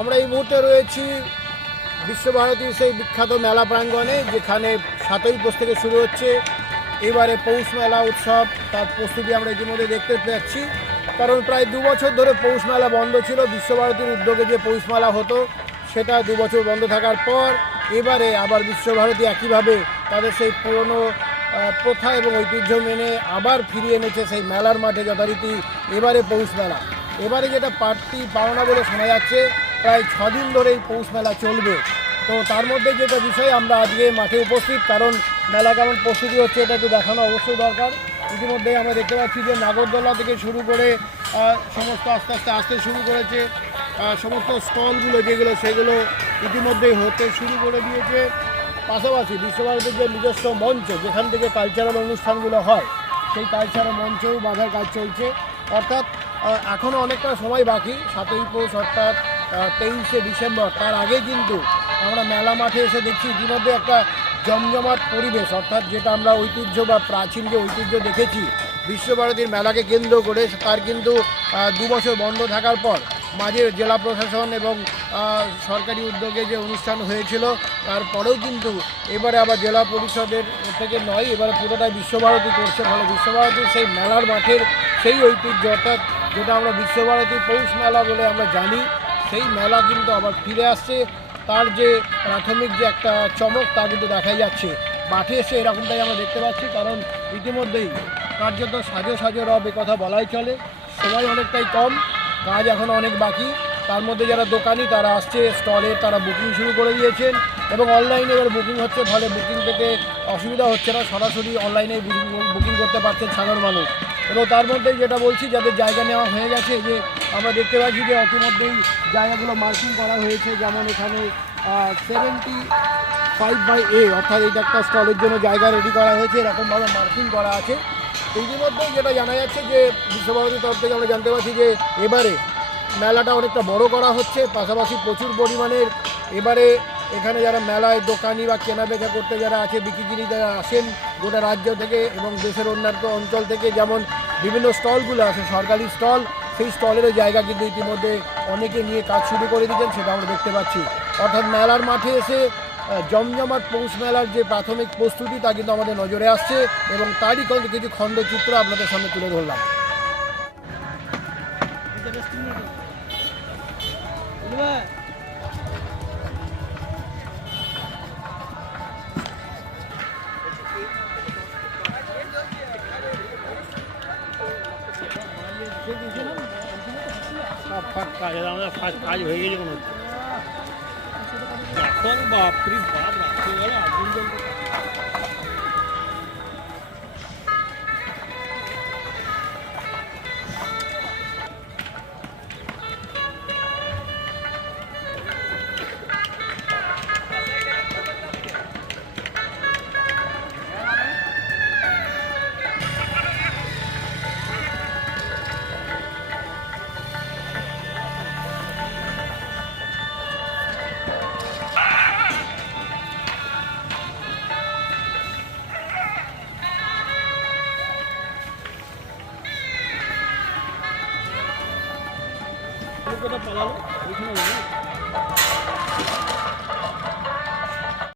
আমরা এই মুহূর্তে রয়েছি বিশ্বভারতীর সেই বিখ্যাত মেলা প্রাঙ্গণে, যেখানে সাতই পোষ থেকে শুরু হচ্ছে। এবারে পৌষ মেলা উৎসব, তার প্রস্তুতি আমরা ইতিমধ্যে দেখতে পাচ্ছি। কারণ প্রায় দু বছর ধরে পৌষ মেলা বন্ধ ছিল, বিশ্বভারতীর উদ্যোগে যে পৌষ মেলা হতো, সেটা দু বছর বন্ধ থাকার পর এবারে আবার বিশ্বভারতী একইভাবে তাদের সেই পুরনো প্রথা এবং ঐতিহ্য মেনে আবার ফিরিয়ে এনেছে সেই মেলার মাঠে যথারীতি এবারে পৌষ মেলা। এবারে যেটা পার্টি পাওনা বলে শোনা যাচ্ছে, প্রায় ছদিন ধরে এই পৌষ মেলা চলবে। তো তার মধ্যে যেটা বিষয়, আমরা আজকে মাঠে উপস্থিত, কারণ মেলা কেমন প্রস্তুতি হচ্ছে এটা একটু দেখানো অবশ্যই দরকার। ইতিমধ্যে আমরা দেখতে পাচ্ছি যে নাগরদোলা থেকে শুরু করে সমস্ত আস্তে আস্তে আসতে শুরু করেছে। সমস্ত স্টলগুলো যেগুলো, সেগুলো ইতিমধ্যেই হতে শুরু করে দিয়েছে। পাশাপাশি বিশ্বভারতীর যে নিজস্ব মঞ্চ, যেখান থেকে কালচারাল অনুষ্ঠানগুলো হয়, সেই কালচারাল মঞ্চেও বাঁধার কাজ চলছে। অর্থাৎ এখনও অনেকটা সময় বাকি, সাতই পৌষ অর্থাৎ তেইশে ডিসেম্বর। তার আগে কিন্তু আমরা মেলা মাঠে এসে দেখছি ইতিমধ্যে একটা জমজমাট পরিবেশ, অর্থাৎ যেটা আমরা ঐতিহ্য বা প্রাচীন যে ঐতিহ্য দেখেছি, বিশ্বভারতীর মেলাকে কেন্দ্র করে, তার কিন্তু দু বছর বন্ধ থাকার পর মাঝে জেলা প্রশাসন এবং সরকারি উদ্যোগে যে অনুষ্ঠান হয়েছিল তারপরেও কিন্তু এবারে আবার জেলা পরিষদের থেকে নয়, এবারে পুরোটাই বিশ্বভারতী করছে, ফলে বিশ্বভারতীর সেই মেলার মাঠের সেই ঐতিহ্য, অর্থাৎ যেটা আমরা বিশ্বভারতী পৌষ মেলা বলে আমরা জানি, সেই মেলা কিন্তু আবার ফিরে আসছে। তার যে প্রাথমিক যে একটা চমক তা কিন্তু দেখাই যাচ্ছে। মাঠে এসে এরকমটাই আমরা দেখতে পাচ্ছি, কারণ ইতিমধ্যেই কার্যত সাজো সাজো রব কথা বলাই চলে। সময় অনেকটাই কম, কাজ এখন অনেক বাকি। তার মধ্যে যারা দোকানি, তারা আসছে, স্টলে তারা বুকিং শুরু করে দিয়েছেন এবং অনলাইনে এবার বুকিং হচ্ছে, ফলে বুকিং থেকে অসুবিধা হচ্ছে না। সরাসরি অনলাইনে বুকিং করতে পারছেন সাধারণ মানুষ। এবং তার মধ্যে যেটা বলছি, যাদের জায়গা নেওয়া হয়ে গেছে, যে আমরা দেখতে পাচ্ছি যে অতিমধ্যেই জায়গাগুলো মার্কিং করা হয়েছে, যেমন এখানে সেভেন্টি ফাইভ বাই এ অর্থাৎ এইটা একটা স্টলের জন্য জায়গা রেডি করা হয়েছে, এরকমভাবে মার্কিং করা আছে। ইতিমধ্যেই যেটা জানা যাচ্ছে যে বিশ্বভারতীর তরফ থেকে আমরা জানতে পারছি যে এবারে মেলাটা অনেকটা বড় করা হচ্ছে, পাশাপাশি প্রচুর পরিমাণের এবারে এখানে যারা মেলায় দোকানি বা কেনা বেচা করতে যারা আছে বিক্রিগিরি যারা আসেন গোটা রাজ্য থেকে এবং দেশের অন্যান্য অঞ্চল থেকে, যেমন বিভিন্ন স্টলগুলো আছে, সরকারি স্টল, সেই স্টলেরও জায়গা কিন্তু ইতিমধ্যে অনেকে নিয়ে কাজ শুরু করে দিয়েছেন, সেটা আমরা দেখতে পাচ্ছি। অর্থাৎ মেলার মাঠে এসে জমজমাট পৌষ মেলার যে প্রাথমিক প্রস্তুতি, তা কিন্তু আমাদের নজরে আসছে এবং তারই কিন্তু কিছু খণ্ডচিত্র আপনাদের সামনে তুলে ধরলাম। সব ফাঁক কাজ আমাদের ফাঁক কাজ হয়ে গেছে কোনো। এখন বাপরি বাপ রাত্রিবেলা আগুন Vou botar pra lá, né?